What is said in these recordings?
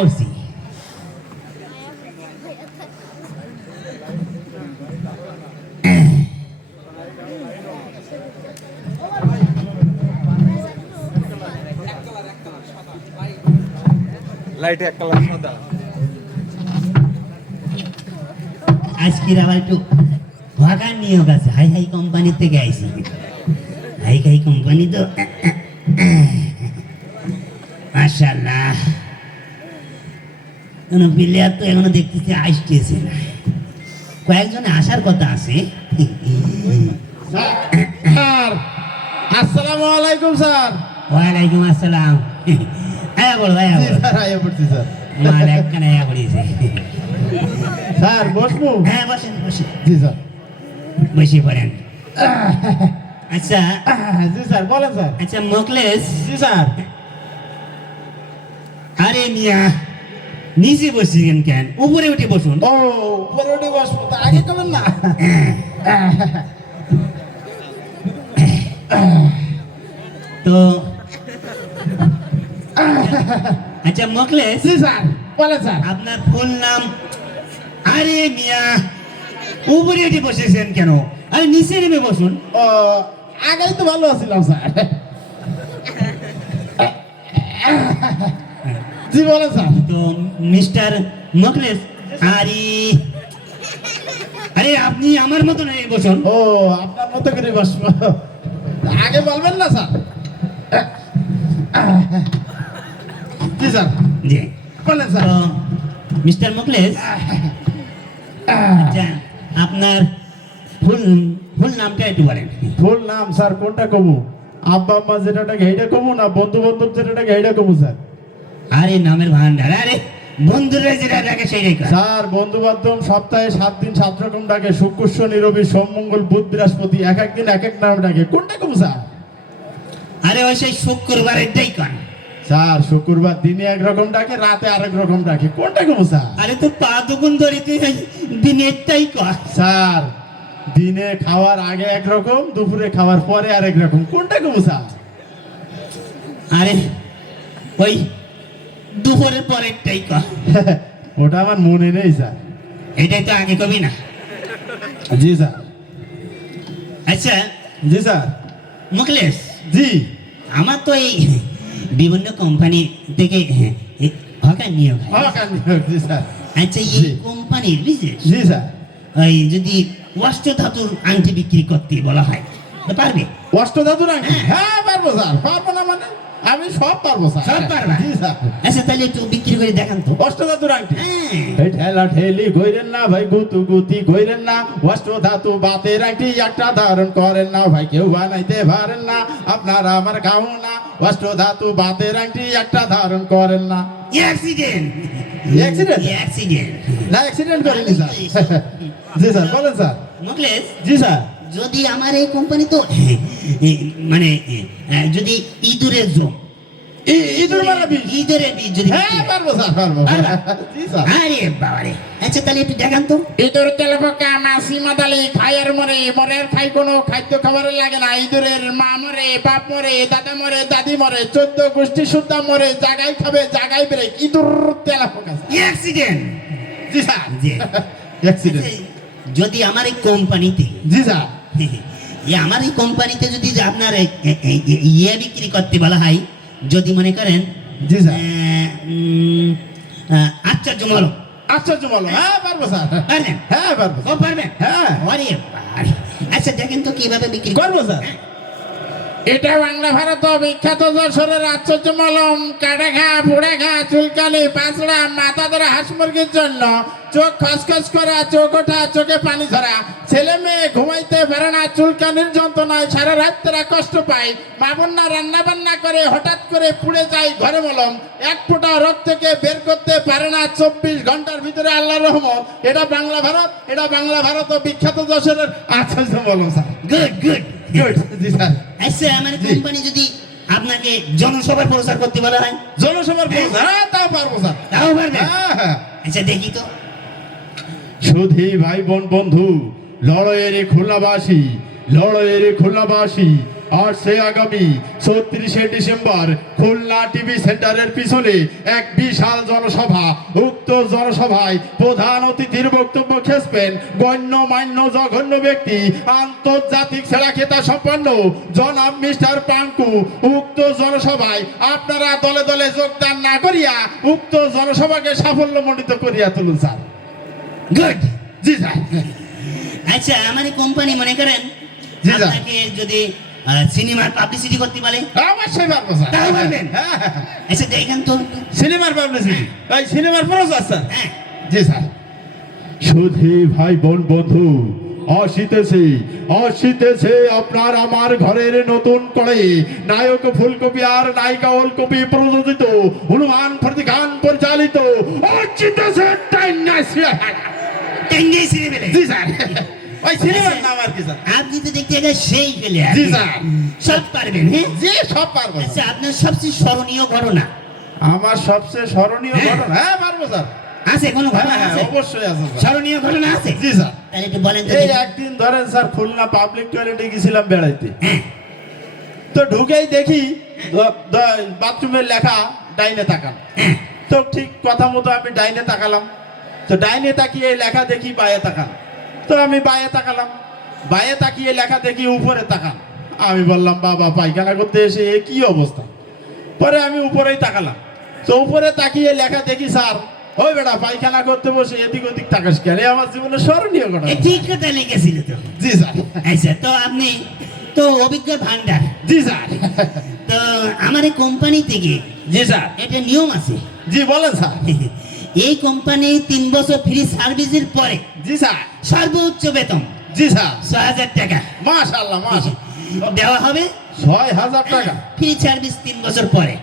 Light এক colour সাদা। আজকের আবার একটু ভাগার নিয়োগ আছে। হাই হাই কোম্পানি থেকে আইছি। হাই হাই কোম্পানি তো মাশাআল্লাহ। কোনো প্লেয়ার তো এখনো দেখতেছি আসতেছে না। কয়েকজন আসার কথা আছে। স্যার আসসালামু আলাইকুম স্যার। ওয়ালাইকুম আসসালাম। হ্যাঁ বল ভাই স্যার আয়া পড়ছি স্যার। মার একখানে আয়া পড়েছে। স্যার বসবো? হ্যাঁ বসেন বসেন। জি স্যার। বসে পড়েন। আচ্ছা জি স্যার বলেন স্যার। আচ্ছা মোকলেস। জি স্যার। আরে মিয়া নিচে বসছেন কেন? উপরে উঠে বসুন। ও উপরে উঠে বসবো, তা আগে করবেন না। তো আচ্ছা মোকলেস। জি স্যার বলেন স্যার। আপনার ফুল নাম? আরে মিয়া উপরে উঠে বসেছেন কেন? আরে নিচে নেমে বসুন। ও আগেই তো ভালো আছিলাম স্যার। জি বলেন স্যার। তো মিস্টার মোকলেস, আরে আরে আপনি আমার মতো নেমে বসুন। ও আপনার মতো করে বসবো, আগে বলবেন না স্যার। জি স্যার জি বলেন তো স্যার। মিস্টার মোকলেস, আচ্ছা আপনার ফুল ফুল নামটা একটু বলেন। ফুল নাম স্যার কোনটা কমু? আব্বা আম্মা যেটা ডাকে এইটা কমু, না বন্ধু বান্ধব যেটা ডাকে এইটা কমু স্যার? আরে নামের ভান্ডার, আরে বন্ধুরা যেটা ডাকে সেইটাই কর। স্যার বন্ধু বান্ধব সপ্তাহে 7 দিন 7 রকম ডাকে, শুক্র শনি রবি সোম মঙ্গল বুধ বৃহস্পতি, এক এক দিন এক এক নাম ডাকে, কোনটা কমু স্যার? আরে ওই সেই শুক্রবারেরটাই কর। স্যার শুক্রবার দিনে একরকম ডাকে, রাতে আরেক রকম ডাকে, কোনটা কমু স্যার? আরে তো পা দুগুণ ধরে তুই দিনেরটাই কর। স্যার দিনে খাওয়ার আগে একরকম, দুপুরে খাওয়ার পরে আরেক রকম, কোনটা কমু স্যার? আরে ওই দুপুরের পরেরটাই কর। ওটা আমার মনে নেই স্যার। এটাই তো আগে কবি না। জি স্যার। আচ্ছা জি স্যার। মুকলেশ, জি আমার তো এই বিভিন্ন কোম্পানি থেকে হকার নিয়োগ হয়। জি স্যার। আচ্ছা এই জি। কোম্পানির বিশেষ জি স্যার। ওই যদি অষ্ট ধাতুর আংটি বিক্রি করতে বলা হয় তো পারবে? অষ্টধাতু আংটি? হ্যাঁ পারবো স্যার। পারবো না মানে? আমি সব পারবো স্যার। সব পারবা? জি স্যার। আচ্ছা তাহলে একটু বিক্রি করে দেখান তো। অষ্টধাতু আংটি? হ্যাঁ। এই ঠেলা ঠেলি কইরেন না ভাই, গুতু গুতি কইরেন না, অষ্টধাতু বাতের আংটি একটা ধারণ করেন না ভাই, কেউ বানাইতে পারেন না, আপনারা আমার খাও না, অষ্টধাতু বাতের আংটি একটা ধারণ করেন না। অ্যাক্সিডেন্ট। অ্যাক্সিডেন্ট? অ্যাক্সিডেন্ট। না অ্যাক্সিডেন্ট করেনি স্যার। জি স্যার বলেন স্যার। মুকলেশ, জি স্যার। যদি আমার এই কোম্পানি তো মানে যদি ইঁদুরের জম ইঁদুর মারা বিষ? ইঁদুরের বীজ যদি হ্যাঁ পারবো স্যার পারবো। পারবা? জি স্যার। আরে বাবারে, আচ্ছা তাহলে একটু দেখান তো। ইঁদুর তেলপোকা মাছি মাদালি খায়ের মরে, মরের খাই কোনো খাদ্য খাবারের লাগে না, ইঁদুরের মা মরে, বাপ মরে, দাদা মরে, দাদি মরে, 14 গোষ্ঠী সুদ্ধা মরে, জাগাই খাবে জাগাই ব্রেক, ইঁদুর তেলপোকা। অ্যাক্সিডেন্ট। জি স্যার। জি। অ্যাক্সিডেন্ট। যদি আমার এই কোম্পানিতে জি স্যার। আমার এই কোম্পানিতে যদি যে আপনার ইয়ে বিক্রি করতে বলা হয়, যদি মনে করেন জি স্যার। আশ্চর্য মলম আশ্চর্য বলো। হ্যাঁ পারবো স্যার। পারবেন? হ্যাঁ পারবো। ও পারবেন? হ্যাঁ আরে বাবারে। আচ্ছা দেখেন তো কিভাবে বিক্রি করবো স্যার। এটা বাংলা ভারত বিখ্যাত যশোরের আশ্চর্য মলম, কাটা ঘা, পোড়া ঘা, চুলকানি, পাঁচড়া, মাথা ধরা হাঁস মুরগির জন্য, চোখ খসখস করা, চোখ ওঠা, চোখে পানি ধরা, ছেলে মেয়ে ঘুমাইতে পারে না, চুলকানির যন্ত্রণায় সারা রাত তারা কষ্ট পায়, মা বোনরা রান্না বান্না করে হঠাৎ করে পুড়ে যায় ঘরে মলম, এক ফোঁটা রক্ত থেকে বের করতে পারে না 24 ঘন্টার ভিতরে আল্লাহর রহমত। এটা বাংলা ভারত, এটা বাংলা ভারত ও বিখ্যাত যশোরের আশ্চর্য মলম স্যার। Good good good. জি স্যার। আচ্ছা আমার কোম্পানি যদি আপনাকে জনসভার প্রচার করতে বলা হয়? জনসভার খোঁজ? হ্যাঁ তাও পারবো স্যার। তাও পারবেন? হ্যাঁ। আচ্ছা দেখি তো। সুধী ভাই বোন বন্ধু, লড়াইয়ের খুলনাবাসী, লড়াইয়ের খুলনাবাসী, আর সে আগামী ৩৪শে ডিসেম্বর খুলনা টিভি সেন্টারের পিছনে এক বিশাল জনসভা। উক্ত জনসভায় প্রধান অতিথির বক্তব্য খেসবেন গণ্যমান্য জঘন্য ব্যক্তি, আন্তর্জাতিক সেরা খেতা সম্পন্ন জনাব মিস্টার পাঙ্কু। উক্ত জনসভায় আপনারা দলে দলে যোগদান না করিয়া উক্ত জনসভাকে সাফল্যমণ্ডিত করিয়া তুলুন স্যার। গুড। জি স্যার। আচ্ছা, আমার কোম্পানি মনে করেন জি স্যার। আপনাকে যদি সিনেমার পাবলিসিটি করতে বলে, অবশ্যই পারবো স্যার। তাও পারবেন? হ্যাঁ, হ্যাঁ, হ্যাঁ। আচ্ছা দেখেন তো। সিনেমার পাবলিসিটি ভাই, সিনেমার প্রচার স্যার। হ্যাঁ, জি স্যার। সুধী ভাই বোন বন্ধু, আসিতেছে আপনার আমার ঘরের নতুন করে নায়ক ফুলকপি আর নায়িকা ওলকপি প্রযোজিত হনুমান প্রতিখান পরিচালিত আসিতেছে টেঙ্গি সিনেমা। জি স্যার। ভাই সিনেমার নাম আর কি স্যার? আপনি তো দেখতে গেলে সেই পেলে জি স্যার। সব পারবেন। হ্যাঁ, জি সব পারবো স্যার। আচ্ছা আপনার সবচেয়ে স্মরণীয় ঘটনা আমার সবচেয়ে স্মরণীয় হ্যাঁ। ঘটনা, হ্যাঁ পারবো স্যার। আছে? কোনো হ্যাঁ ঘটনা হ্যাঁ আছে? অবশ্যই আছে স্যার। স্মরণীয় ঘটনা আছে? জি স্যার। তাহলে একটু বলেন তো এই দেখি। একদিন ধরেন স্যার খুলনা পাবলিক টয়লেটে গেছিলাম বেড়াইতে। হ্যাঁ, তো ঢুকেই দেখি বাথরুমের লেখা ডাইনে তাকান। হ্যাঁ, তো ঠিক কথা মতো আমি ডাইনে তাকালাম। তো ডাইনে তাকিয়ে লেখা দেখি বায়ে তাকান। তো আমি বায়ে তাকালাম। বায়ে তাকিয়ে লেখা দেখি উপরে তাকান। আমি বললাম বাবা, পায়খানা করতে এসে এ কি অবস্থা। পরে আমি উপরেই তাকালাম। তো উপরে তাকিয়ে লেখা দেখি স্যার, ওই বেটা পায়খানা করতে বসে এদিক ওদিক তাকাস কেন? এ আমার জীবনে স্মরণীয় ঘটনা। এ ঠিক কথা লিখেছিল তো। জি স্যার। আচ্ছা, তো আপনি তো অভিজ্ঞ ভান্ডার। জি স্যার। তো আমার এই কোম্পানি থেকে জি স্যার। একটা নিয়ম আছে। জি বলেন স্যার। এই কোম্পানি ৩ বছর ফ্রি সার্ভিসের পরে জি স্যার। সর্বোচ্চ বেতন জি স্যার। ৬,০০০ টাকা মাশাআল্লাহ মাশাআল্লাহ। দেওয়া হবে। ৬,০০০ টাকা ফ্রি সার্ভিস ৩ বছর পরে।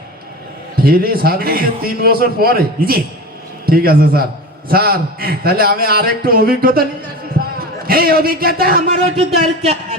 ফ্রি সার্ভিসে ৩ বছর পরে? জি, ঠিক আছে স্যার। স্যার তাহলে আমি আরেকটু অভিজ্ঞতা নিয়ে আসি স্যার। এই অভিজ্ঞতা আমারও একটু দরকার।